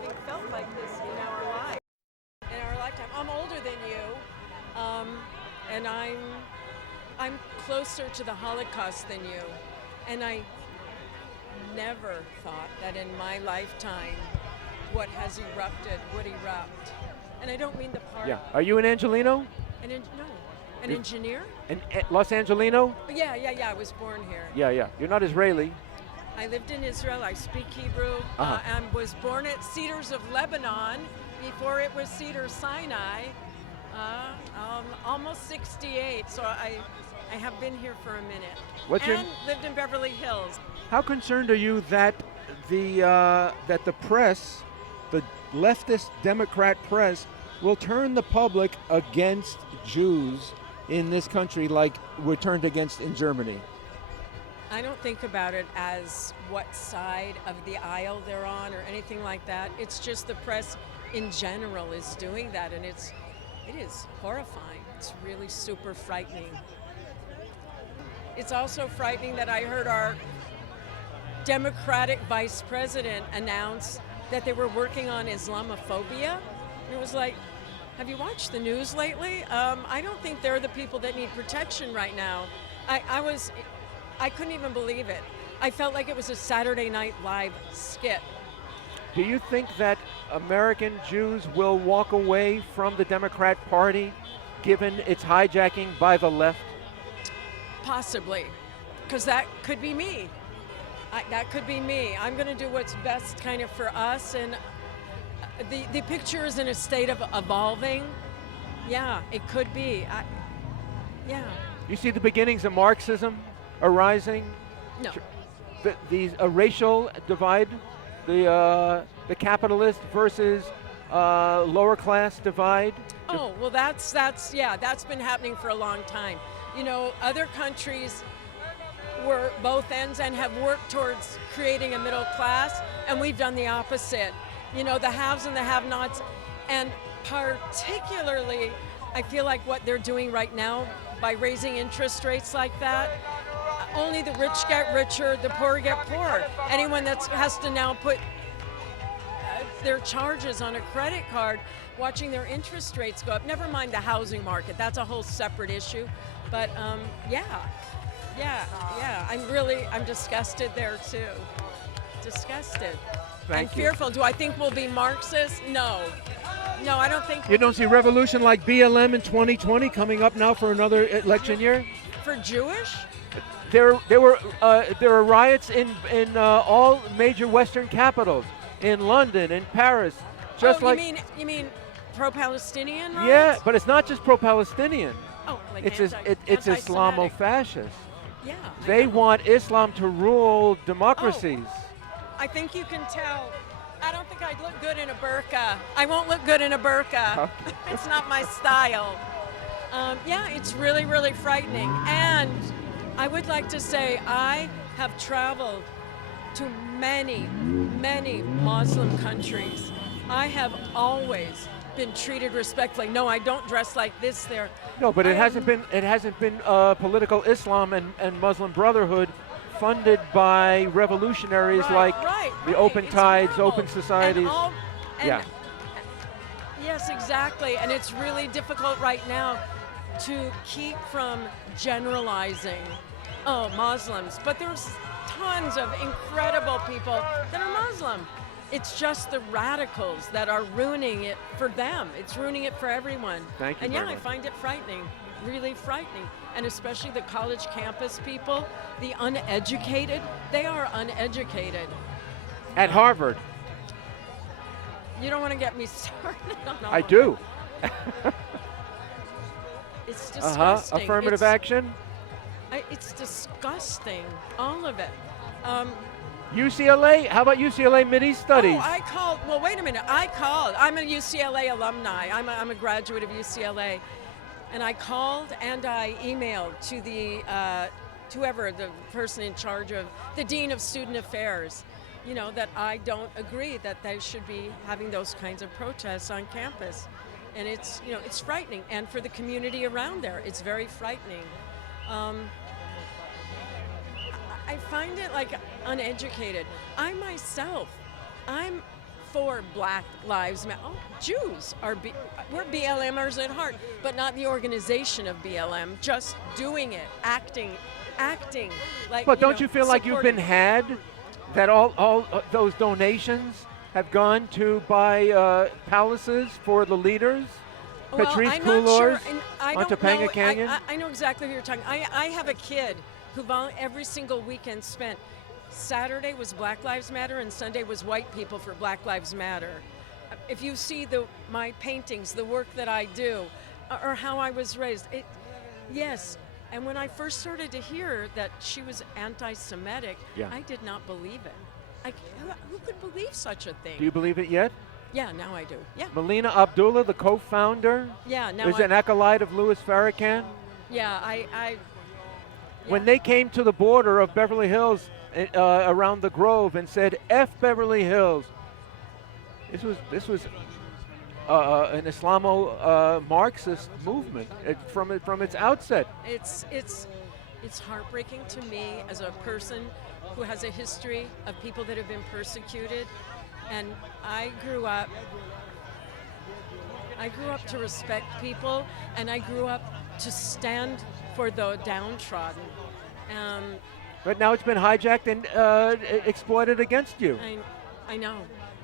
having felt like this in our life, in our lifetime. I'm older than you, and I'm closer to the Holocaust than you, and I never thought that in my lifetime what has erupted would erupt. And I don't mean the part. Yeah. Are you an Angelino? No. An engineer? Los Angelino? Yeah. I was born here. Yeah. You're not Israeli. I lived in Israel. I speak Hebrew, and was born at Cedars of Lebanon before it was Cedar Sinai. Almost 68, so I have been here for a minute. Lived in Beverly Hills. How concerned are you that the press, the leftist Democrat press, will turn the public against Jews in this country like we're turned against in Germany? I don't think about it as what side of the aisle they're on or anything like that. It's just the press in general is doing that, and it is horrifying. It's really super frightening. It's also frightening that I heard our Democratic vice president announce that they were working on Islamophobia. And it was like, have you watched the news lately? I don't think they're the people that need protection right now. I couldn't even believe it. I felt like it was a Saturday Night Live skit. Do you think that American Jews will walk away from the Democrat Party given its hijacking by the left? Possibly, because that could be me. That could be me. I'm going to do what's best kind of for us, and the picture is in a state of evolving. Yeah, it could be. Yeah. You see the beginnings of Marxism arising? No. A racial divide, the capitalist versus lower class divide? Oh, well, that's been happening for a long time. You know, other countries were both ends and have worked towards creating a middle class, and we've done the opposite. You know, the haves and the have-nots, and particularly, I feel like what they're doing right now by raising interest rates like that, only the rich get richer, the poor get poorer. Anyone that has to now put their charges on a credit card, watching their interest rates go up, never mind the housing market, that's a whole separate issue. But yeah, I'm disgusted there too. Disgusted. Thank you. Fearful. Do I think we'll be Marxist? No, I don't think. You don't see revolution like BLM in 2020 coming up now for another election year? For Jewish? There were riots in all major Western capitals, in London, in Paris, just like. You mean pro-Palestinian riots? Yeah, but it's not just pro-Palestinian. Oh, like it's anti-Semitic. Islamofascist. Yeah. They want Islam to rule democracies. Oh, I think you can tell. I don't think I'd look good in a burqa. I won't look good in a burqa. Okay. It's not my style. Yeah, it's really, really frightening. And I would like to say I have traveled to many, many Muslim countries. I have always been treated respectfully. No, I don't dress like this there. No, but it hasn't been political Islam and Muslim Brotherhood funded by revolutionaries the Open Tides, Open Societies. Yes, exactly. And it's really difficult right now to keep from generalizing, Muslims. But there's tons of incredible people that are Muslim. It's just the radicals that are ruining it for them. It's ruining it for everyone. Thank you. And I find it frightening, really frightening. And especially the college campus people, the uneducated, they are uneducated. At Harvard. You don't want to get me started on all I of do. It's disgusting. Affirmative action? It's disgusting, all of it. UCLA? How about UCLA Mideast Studies? Oh, I called. Well, wait a minute. I'm a UCLA alumni. I'm a graduate of UCLA. And I called and I emailed to the whoever the person in charge of the Dean of Student Affairs, that I don't agree that they should be having those kinds of protests on campus. And it's frightening. And for the community around there, it's very frightening. I find it like uneducated. I myself, I'm for Black Lives Matter. Oh, Jews are, we're BLMers at heart, but not the organization of BLM, just doing it, acting like. But don't you feel like you've been had? That all those donations have gone to buy palaces for the leaders? Well, Patrice I'm not sure. Couleurs I on don't Topanga know. Canyon? I know exactly who you're talking. I have a kid who every single weekend spent. Saturday was Black Lives Matter and Sunday was white people for Black Lives Matter. If you see my paintings, the work that I do, or how I was raised, yes. And when I first started to hear that she was anti-Semitic, I did not believe it. Who could believe such a thing? Do you believe it yet? Yeah, now I do. Yeah. Melina Abdullah, the co-founder, is an acolyte of Louis Farrakhan. Yeah, When they came to the border of Beverly Hills, around the Grove, and said "F Beverly Hills," this was an Islamo-Marxist movement from its outset. It's heartbreaking to me as a person who has a history of people that have been persecuted, and I grew up to respect people, and I grew up to stand for the downtrodden. But now it's been hijacked and exploited against you. I know.